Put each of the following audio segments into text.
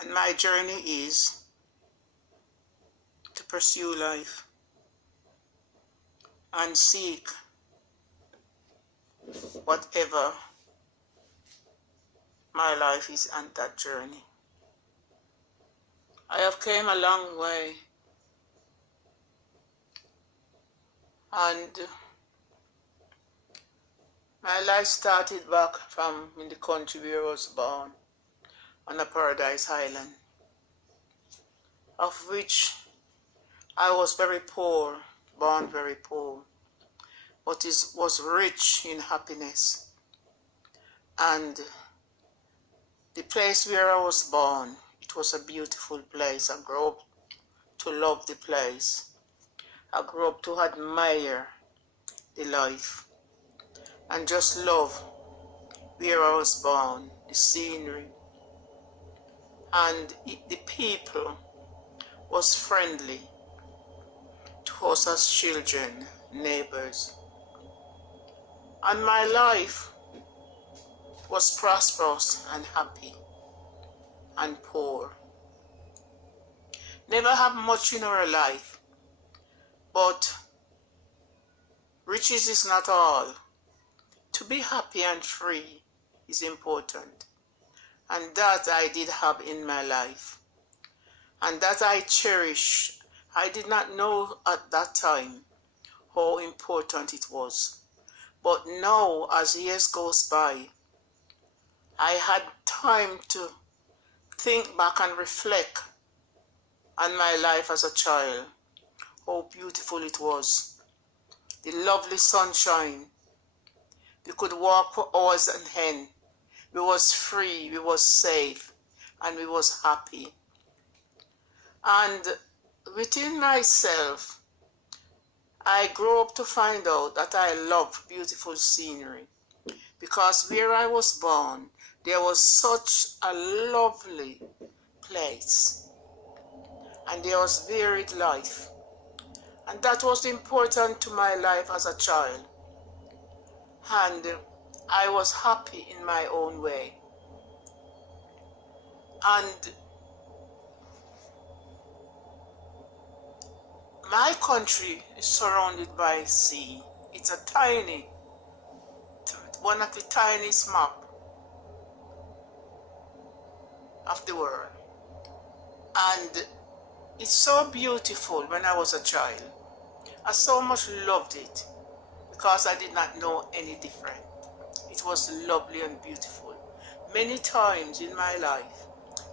And my journey is to pursue life and seek whatever my life is on that journey. I have came a long way, and my life started back from in the country where I was born, on a paradise island, of which I was very poor, born very poor, but was rich in happiness. And the place where I was born, it was a beautiful place. I grew up to love the place. I grew up to admire the life and just love where I was born, the scenery, and the people was friendly to us as children, neighbors. And my life was prosperous and happy and poor. Never have much in our life, but riches is not all. To be happy and free is important, and that I did have in my life, and that I cherish. I did not know at that time how important it was, but now as years goes by, I had time to think back and reflect on my life as a child, how beautiful it was. The lovely sunshine. We could walk for hours on end. We was free, we was safe, and we was happy. And within myself, I grew up to find out that I love beautiful scenery, because where I was born, there was such a lovely place, and there was varied life, and that was important to my life as a child, and I was happy in my own way. And my country is surrounded by sea. It's a tiny, one of the tiniest map of the world. And it's so beautiful. When I was a child, I so much loved it because I did not know any different. It was lovely and beautiful. Many times in my life,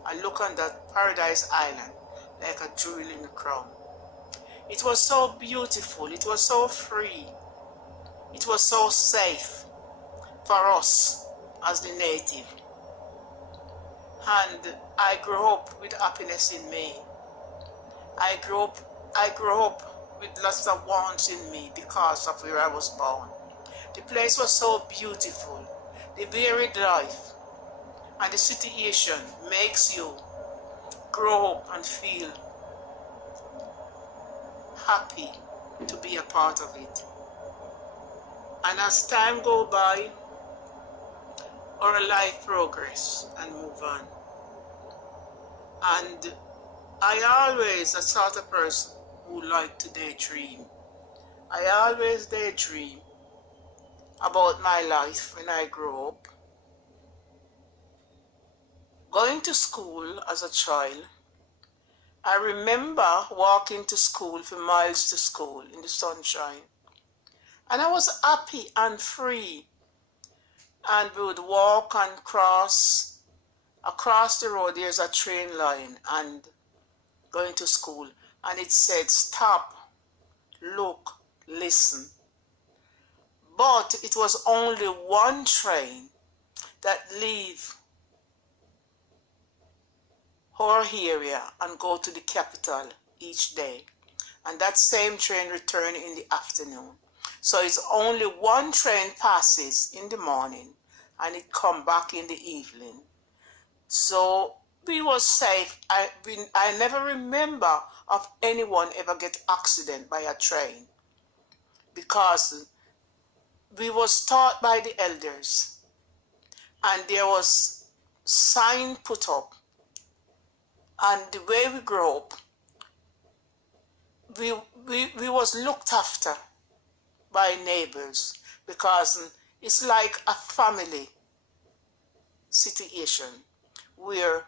I look on that paradise island like a jewel in the crown. It was so beautiful, it was so free, it was so safe for us as the native. And I grew up with happiness in me. I grew up with lots of wants in me because of where I was born. The place was so beautiful. The varied life and the situation makes you grow up and feel happy to be a part of it. And as time goes by, our life progress and move on. And I always a sort of person who like to daydream. I always daydream about my life when I grew up. Going to school as a child, I remember walking to school for miles to school in the sunshine. And I was happy and free. And we would walk and cross. Across the road, there's a train line and going to school. And it said, stop, look, listen. But it was only one train that leave our area and go to the capital each day. And that same train return in the afternoon. So it's only one train passes in the morning and it come back in the evening. So we was safe. I never remember of anyone ever get accident by a train, because we was taught by the elders, and there was sign put up And the way we grow up, we was looked after by neighbors because it's like a family situation where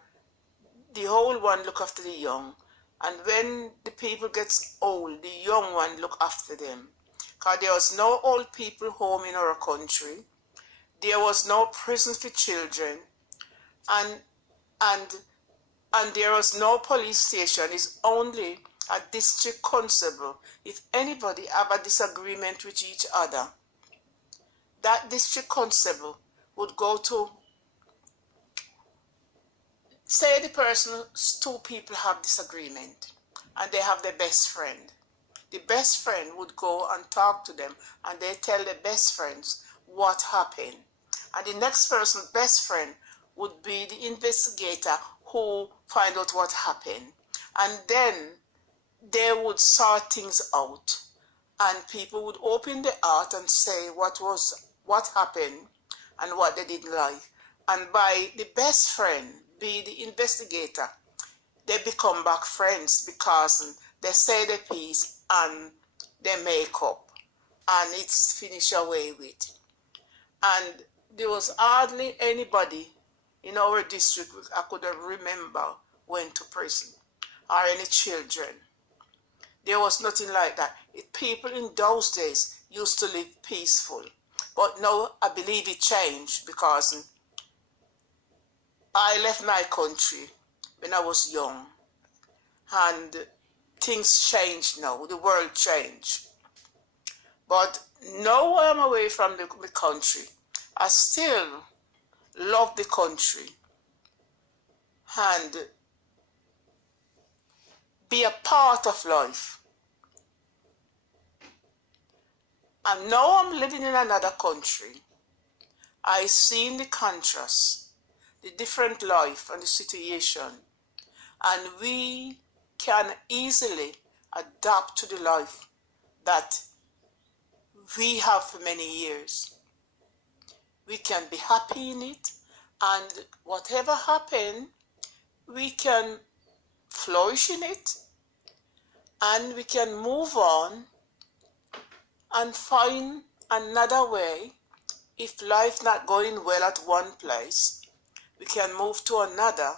the old one look after the young, and when the people gets old, the young one look after them. Because there was no old people home in our country, there was no prison for children, and and and there was no police station. It's only a district constable. If anybody have a disagreement with each other, that district constable would go to, say the person, two people have disagreement and they have their best friend. The best friend would go and talk to them and they tell the best friends what happened. And the next person's best friend would be the investigator who find out what happened. And then they would sort things out. And people would open their heart and say what happened and what they didn't like. And by the best friend be the investigator, they become back friends because they say their piece and they make up and it's finished away with. And there was hardly anybody in our district I could remember went to prison or any children. There was nothing like that. People in those days used to live peaceful. But now I believe it changed because I left my country when I was young and things changed now. The world changed. But now I'm away from the country, I still love the country and be a part of life. And now I'm living in another country. I see the contrast, the different life and the situation, and we can easily adapt to the life that we have for many years. We can be happy in it, and whatever happens, we can flourish in it, and we can move on and find another way. If life not going well at one place, we can move to another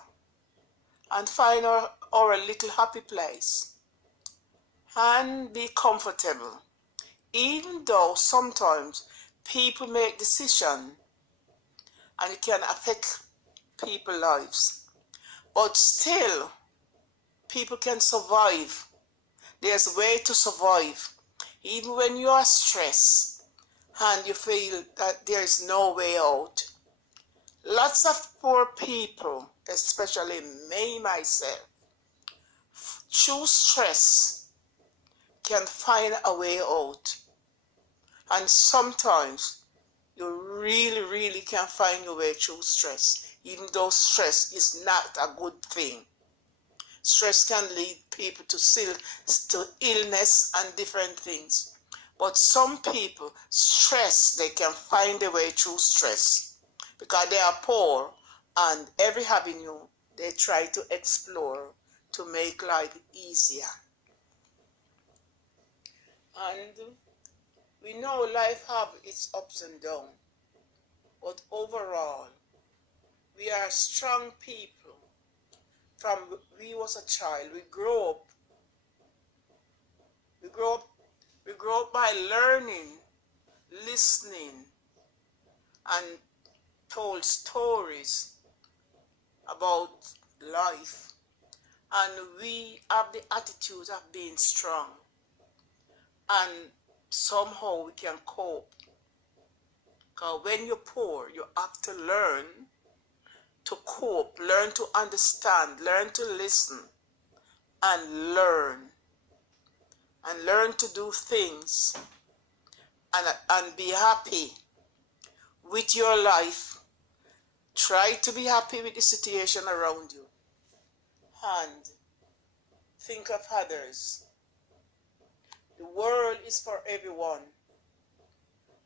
and find our little happy place and be comfortable. Even though sometimes people make decisions and it can affect people's lives, but still people can survive. There's a way to survive. Even when you are stressed and you feel that there is no way out. Lots of poor people, especially me, myself, through stress can find a way out. And sometimes you really can find your way through stress, even though stress is not a good thing. Stress can lead people to illness and different things. But some people, stress, they can find a way through stress because they are poor, and every avenue they try to explore to make life easier. And we know life have its ups and downs, but overall, we are strong people. From we was a child, we grow up. We grow up by learning, listening, and told stories about life. And we have the attitude of being strong. And somehow we can cope. Because when you're poor, you have to learn to cope, learn to understand, learn to listen, and learn to do things and be happy with your life. Try to be happy with the situation around you and think of others. The world is for everyone,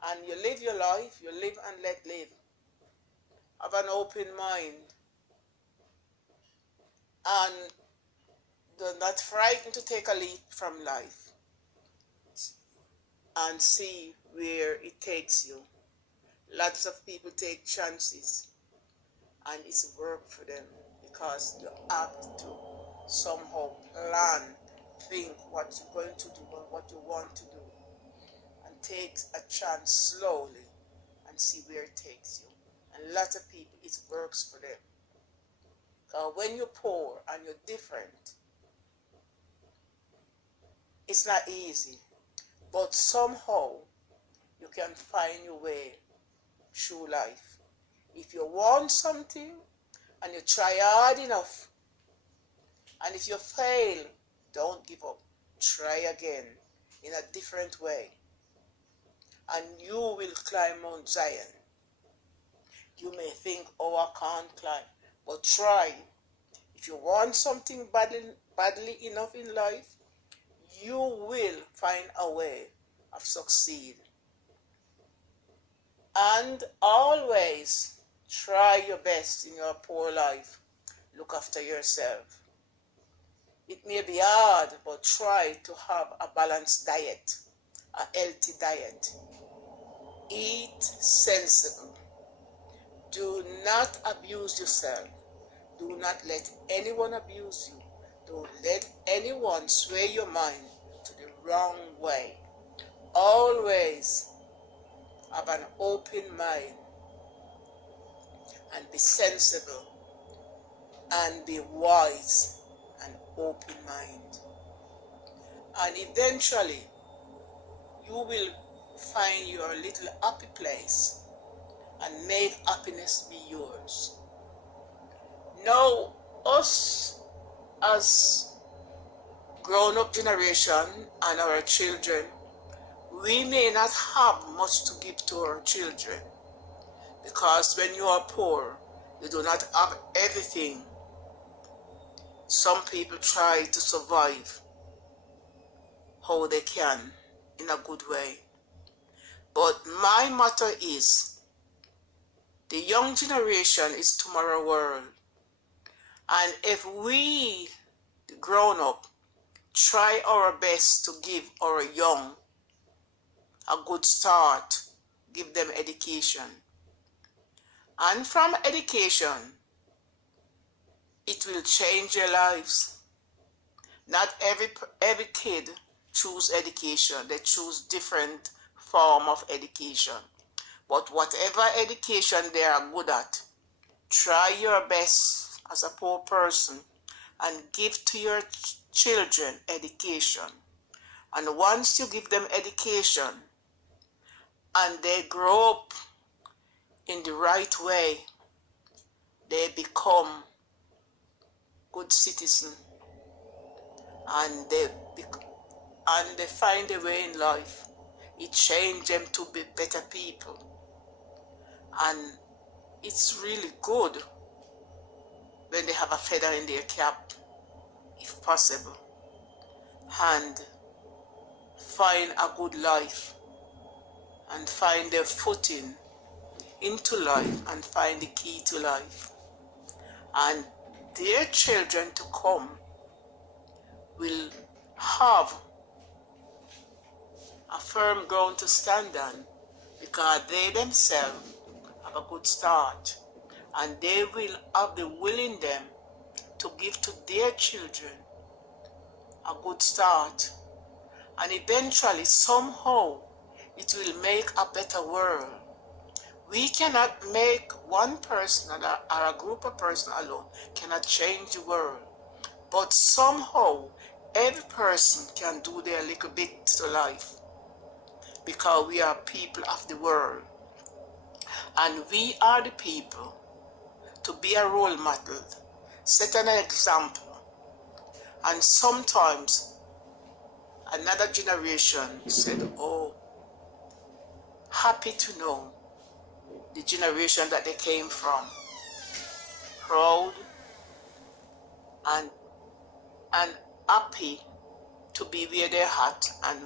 and you live your life, you live and let live. Have an open mind and Do not frighten to take a leap from life and see where it takes you. Lots of people take chances and it's work for them because you have to somehow plan, think what you're going to do and what you want to do, and take a chance slowly and see where it takes you. And lots of people, it works for them. Because when you're poor and you're different, it's not easy. But somehow you can find your way through life. If you want something and you try hard enough, and if you fail, don't give up. Try again in a different way. And you will climb Mount Zion. You may think, oh, I can't climb. But try. If you want something badly enough in life, you will find a way of succeed. And always try your best in your poor life. Look after yourself. It may be hard, but try to have a balanced diet, a healthy diet. Eat sensible. Do not abuse yourself. Do not let anyone abuse you. Don't let anyone sway your mind to the wrong way. Always have an open mind and be sensible and be wise and open mind. And eventually you will find your little happy place and make happiness be yours. Now, us as grown-up generation and our children, we may not have much to give to our children, because when you are poor, you do not have everything. Some people try to survive how they can in a good way. But my motto is, the young generation is tomorrow's world. And if we, the grown-up, try our best to give our young a good start, give them education. And from education, it will change their lives. Not every kid choose education. They choose different form of education. But whatever education they are good at, try your best as a poor person and give to your children education. And once you give them education and they grow up in the right way, they become good citizens and they find a way in life. It changes them to be better people. And it's really good when they have a feather in their cap, if possible, and find a good life and find their footing into life and find the key to life. And their children to come will have a firm ground to stand on, because they themselves have a good start, and they will have the will in them to give to their children a good start. And eventually, somehow, it will make a better world. We cannot make one person or a group of persons alone cannot change the world. But somehow, every person can do their little bit to life, because we are people of the world. And we are the people to be a role model, set an example. And sometimes another generation said, oh, happy to know the generation that they came from, proud and happy to be where they're at and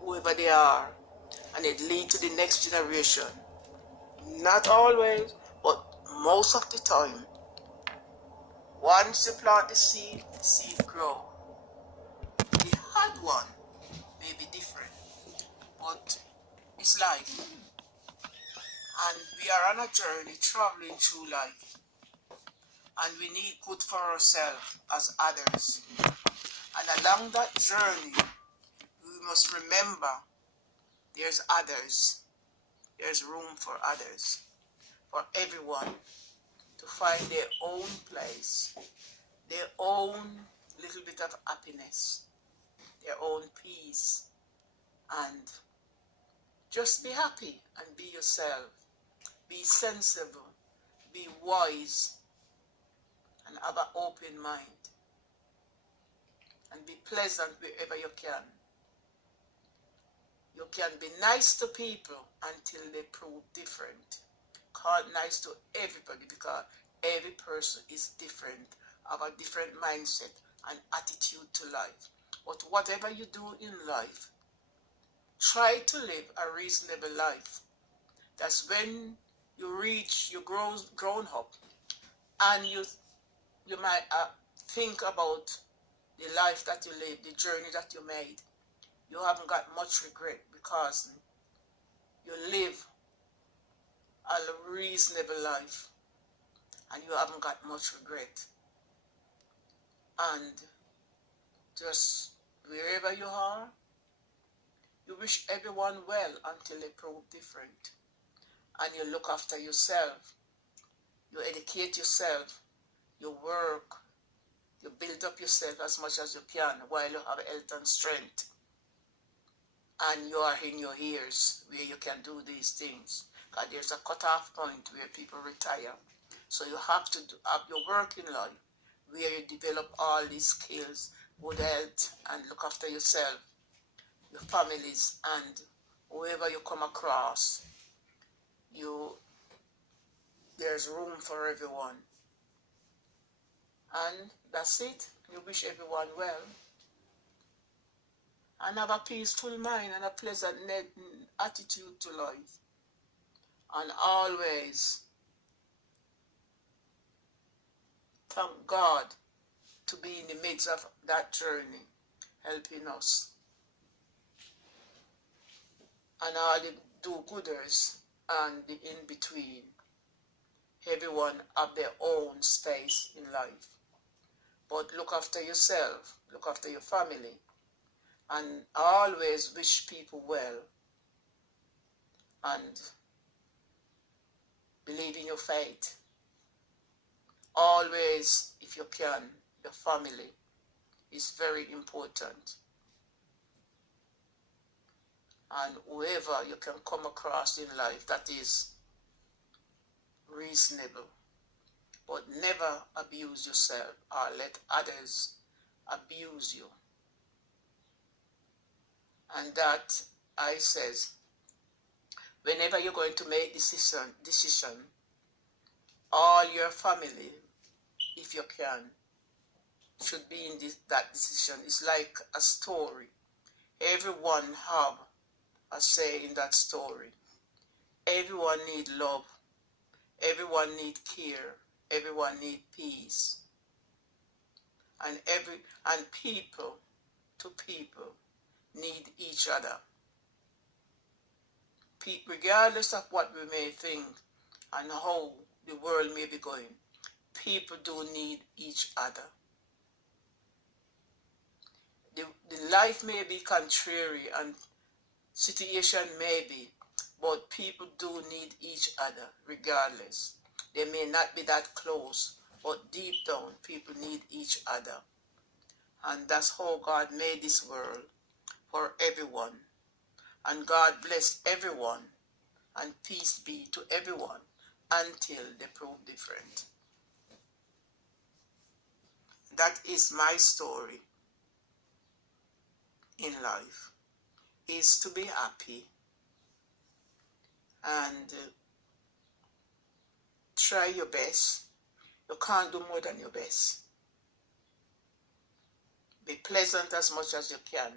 whoever they are, and it leads to the next generation. Not always, but most of the time, Once you plant the seed grow. The hard one may be different, but it's life. And we are on a journey traveling through life. And we need good for ourselves as others. And along that journey, we must remember there's others. There's room for others. For everyone to find their own place, their own little bit of happiness, their own peace, and just be happy and be yourself. Be sensible, be wise, and have an open mind. And be pleasant wherever you can. You can be nice to people until they prove different. Can't nice to everybody because every person is different, have a different mindset and attitude to life. But whatever you do in life, try to live a reasonable life. That's when you reach, you grown up, and you might think about the life that you lived, the journey that you made. You haven't got much regret because you live a reasonable life and you haven't got much regret. And just wherever you are, you wish everyone well until they prove different. And you look after yourself, you educate yourself, you work, you build up yourself as much as you can while you have health and strength. And you are in your years where you can do these things. Because there's a cutoff point where people retire. So you have to have your working life where you develop all these skills, good health, and look after yourself, your families, and whoever you come across. There's room for everyone. And that's it. You wish everyone well. And have a peaceful mind and a pleasant attitude to life. And always thank God to be in the midst of that journey, helping us. And all the do-gooders and the in-between. Everyone have their own space in life. But look after yourself, look after your family, and always wish people well. And believe in your faith. Always, if you can, your family is very important. And whoever you can come across in life that is reasonable. But never abuse yourself or let others abuse you. And that, I says, whenever you're going to make decision, all your family, if you can, should be in that decision. It's like a story. Everyone have a say in that story. Everyone need love. Everyone need care. Everyone need peace. And people to people need each other. Regardless of what we may think and how the world may be going, people do need each other. The life may be contrary and situation may be, but people do need each other regardless. They may not be that close, but deep down people need each other. And that's how God made this world, for everyone. And God bless everyone, and peace be to everyone until they prove different. That is my story in life, is to be happy and try your best. You can't do more than your best. Be pleasant as much as you can,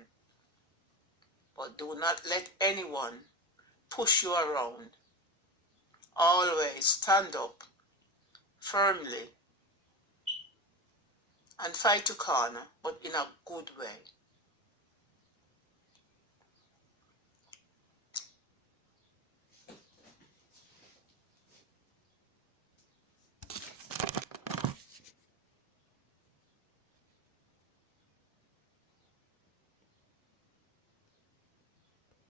but do not let anyone push you around. Always stand up firmly and fight to corner, but in a good way.